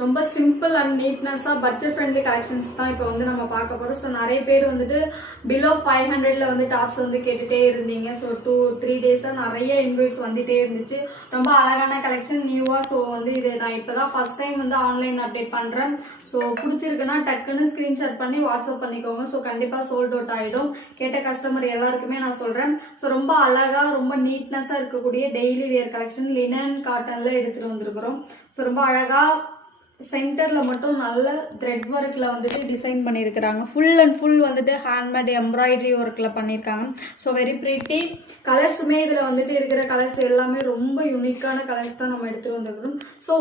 ரொம்ப simple and நீட்னஸா budget friendly collections தான் இப்போ வந்து நம்ம பார்க்க போறோம். ஸோ நிறைய பேர் வந்துட்டு பிலோ 500ல வந்து டாப்ஸ் வந்து கேட்டுட்டே இருந்தீங்க. ஸோ 2-3 டேஸா நிறைய இன்வாய்ஸ் வந்துட்டே இருந்துச்சு. ரொம்ப அழகான கலெக்ஷன் நியூவா. ஸோ வந்து இது நான் இப்பதான் ஃபர்ஸ்ட் டைம் வந்து ஆன்லைன் அப்டேட் பண்றேன். ஸோ பிடிச்சிருக்குன்னா டக்குன்னு ஸ்கிரீன்ஷாட் பண்ணி வாட்ஸ்அப் பண்ணிக்கோங்க. ஸோ கண்டிப்பா சோல்ட் அவுட் ஆயிடும். கேட்ட கஸ்டமர் எல்லாருக்குமே நான் சொல்றேன். ஸோ ரொம்ப அழகா ரொம்ப நீட்னஸா இருக்கக்கூடிய டெய்லி வேர் கலெக்ஷன் லினன் காட்டன்ல எடுத்துட்டு வந்திருக்கிறோம். ஸோ ரொம்ப அழகா சென்டர்ல மட்டும் நல்ல த்ரெட் ஒர்க்ல வந்துட்டு டிசைன் பண்ணியிருக்கிறாங்க. ஃபுல் அண்ட் ஃபுல் வந்துட்டு ஹேண்ட்மேட் எம்ப்ராய்டரி ஒர்க்ல பண்ணியிருக்காங்க. So very pretty. கலர்ஸுமே இதில் வந்துட்டு இருக்கிற கலர்ஸ் எல்லாமே ரொம்ப யூனிக்கான கலர்ஸ் தான் நம்ம எடுத்துட்டு வந்துருக்கிறோம். ஸோ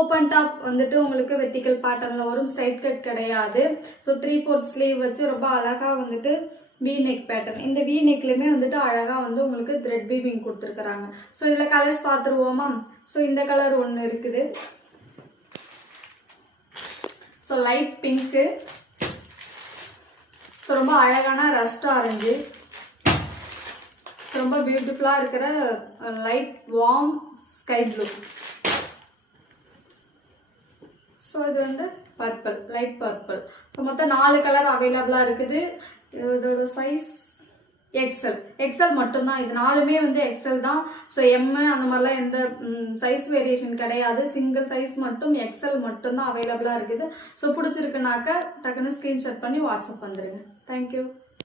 ஓப்பன் டாப் வந்துட்டு உங்களுக்கு வெர்டிக்கல் பேட்டர்ன்ல வரும். ஸ்ட்ரைட் கட் கிடையாது. ஸோ 3/4 ஸ்லீவ் வச்சு ரொம்ப அழகா வந்துட்டு வி நெக் பேட்டர்ன். இந்த வி நெக்லயுமே வந்துட்டு அழகா வந்து உங்களுக்கு த்ரெட் வீவிங் கொடுத்துருக்காங்க. ஸோ இதுல கலர்ஸ் பார்த்துருவோமா? ஸோ இந்த கலர் ஒன்று இருக்குது. So light pink. ஸோ ரொம்ப அழகான ரஸ்ட் ஆரஞ்சு. ரொம்ப பியூட்டிஃபுல்லாக இருக்கிற light warm sky blue. So இது வந்து பர்பிள், லைட் பர்பிள். ஸோ மொத்தம் 4 கலர் அவைலபிளாக இருக்குது. இதோட சைஸ் எக்ஸல் மட்டும்தான். இது 4மே வந்து எக்ஸல் தான். ஸோ எம் அந்த மாதிரிலாம் எந்த சைஸ் வேரியேஷன் கிடையாது. சிங்கிள் சைஸ் மட்டும் எக்ஸல் மட்டும்தான் அவைலபிளாக இருக்குது. ஸோ பிடிச்சிருக்குனாக்க டக்குன்னு ஸ்க்ரீன்ஷாட் பண்ணி வாட்ஸ்அப் வந்துடுங்க. தேங்க்யூ.